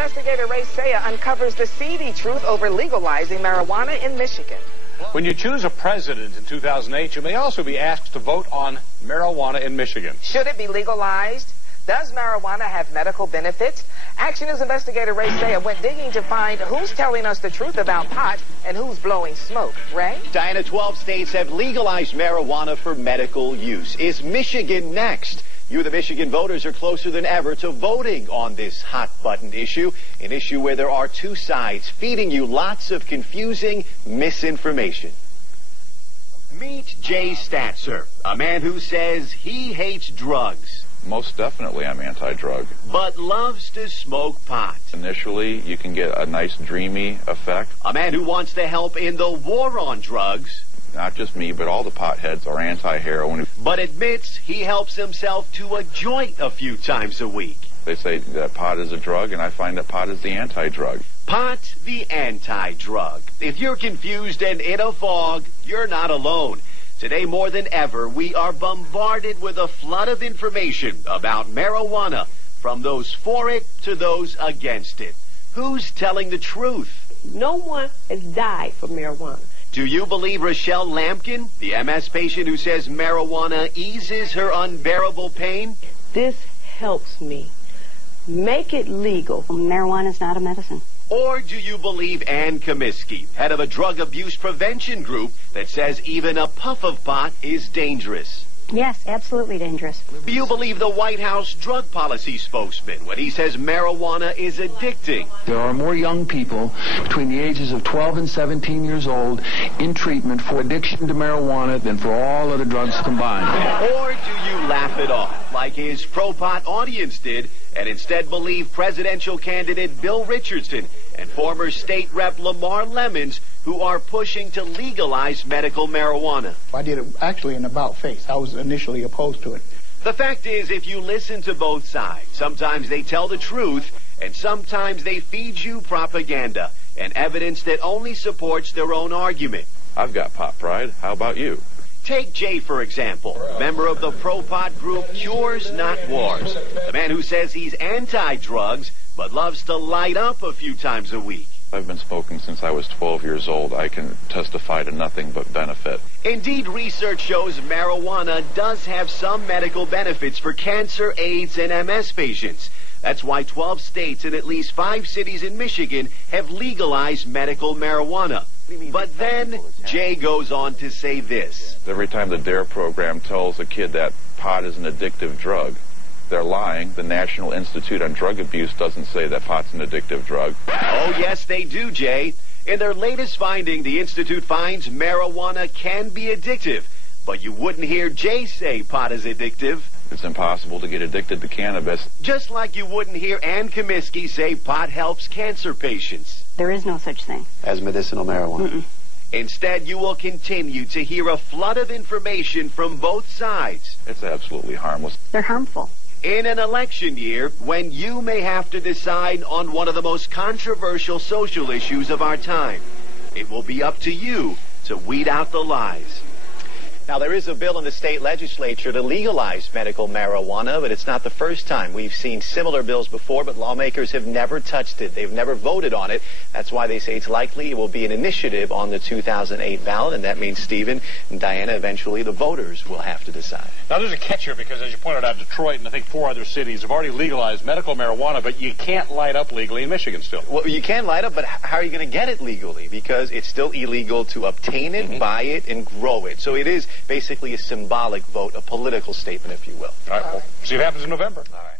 investigator Ray Saya uncovers the seedy truth over legalizing marijuana in Michigan. When you choose a president in 2008, you may also be asked to vote on marijuana in Michigan. Should it be legalized? Does marijuana have medical benefits? Action News investigator Ray Saya went digging to find who's telling us the truth about pot and who's blowing smoke. Ray? Diana, 12 states have legalized marijuana for medical use. Is Michigan next? You, the Michigan voters, are closer than ever to voting on this hot-button issue, an issue where there are two sides feeding you lots of confusing misinformation. Meet Jay Statzer, a man who says he hates drugs. Most definitely I'm anti-drug. But loves to smoke pot. Initially, you can get a nice dreamy effect. A man who wants to help in the war on drugs. Not just me, but all the potheads are anti-heroin. But admits he helps himself to a joint a few times a week. They say that pot is a drug, and I find that pot is the anti-drug. Pot, the anti-drug. If you're confused and in a fog, you're not alone. Today, more than ever, we are bombarded with a flood of information about marijuana, from those for it to those against it. Who's telling the truth? No one has died from marijuana. Do you believe Rochelle Lampkin, the MS patient who says marijuana eases her unbearable pain? This helps me. Make it legal. Marijuana is not a medicine. Or do you believe Ann Comiskey, head of a drug abuse prevention group that says even a puff of pot is dangerous? Yes, absolutely dangerous. Do you believe the White House drug policy spokesman when he says marijuana is addicting? There are more young people between the ages of 12 and 17 years old in treatment for addiction to marijuana than for all other drugs combined. Or do you laugh it off like his pro-pot audience did and instead believe presidential candidate Bill Richardson and former state rep Lamar Lemons, who are pushing to legalize medical marijuana? I did it actually in about face. I was initially opposed to it. The fact is, if you listen to both sides, sometimes they tell the truth, and sometimes they feed you propaganda and evidence that only supports their own argument. I've got pot pride. How about you? Take Jay, for example, member of the pro-pot group Cures Not Wars, the man who says he's anti-drugs but loves to light up a few times a week. I've been smoking since I was 12 years old. I can testify to nothing but benefit. Indeed, research shows marijuana does have some medical benefits for cancer, AIDS, and MS patients. That's why 12 states and at least 5 cities in Michigan have legalized medical marijuana. But then, Jay goes on to say this. Every time the DARE program tells a kid that pot is an addictive drug, they're lying. The National Institute on Drug Abuse doesn't say that pot's an addictive drug. Oh, yes, they do, Jay. In their latest finding, the Institute finds marijuana can be addictive. But you wouldn't hear Jay say pot is addictive. It's impossible to get addicted to cannabis. Just like you wouldn't hear Ann Comiskey say pot helps cancer patients. There is no such thing as medicinal marijuana. Mm-mm. Instead, you will continue to hear a flood of information from both sides. It's absolutely harmless. They're harmful. In an election year, when you may have to decide on one of the most controversial social issues of our time, it will be up to you to weed out the lies. Now, there is a bill in the state legislature to legalize medical marijuana, but it's not the first time. We've seen similar bills before, but lawmakers have never touched it. They've never voted on it. That's why they say it's likely it will be an initiative on the 2008 ballot, and that means, Stephen and Diana, eventually the voters will have to decide. Now, there's a catch here because, as you pointed out, Detroit and I think 4 other cities have already legalized medical marijuana, but you can't light up legally in Michigan still. Well, you can light up, but how are you going to get it legally? Because it's still illegal to obtain it, buy it, and grow it. So it is basically a symbolic vote, a political statement, if you will. All right, we'll see what happens in November. All right.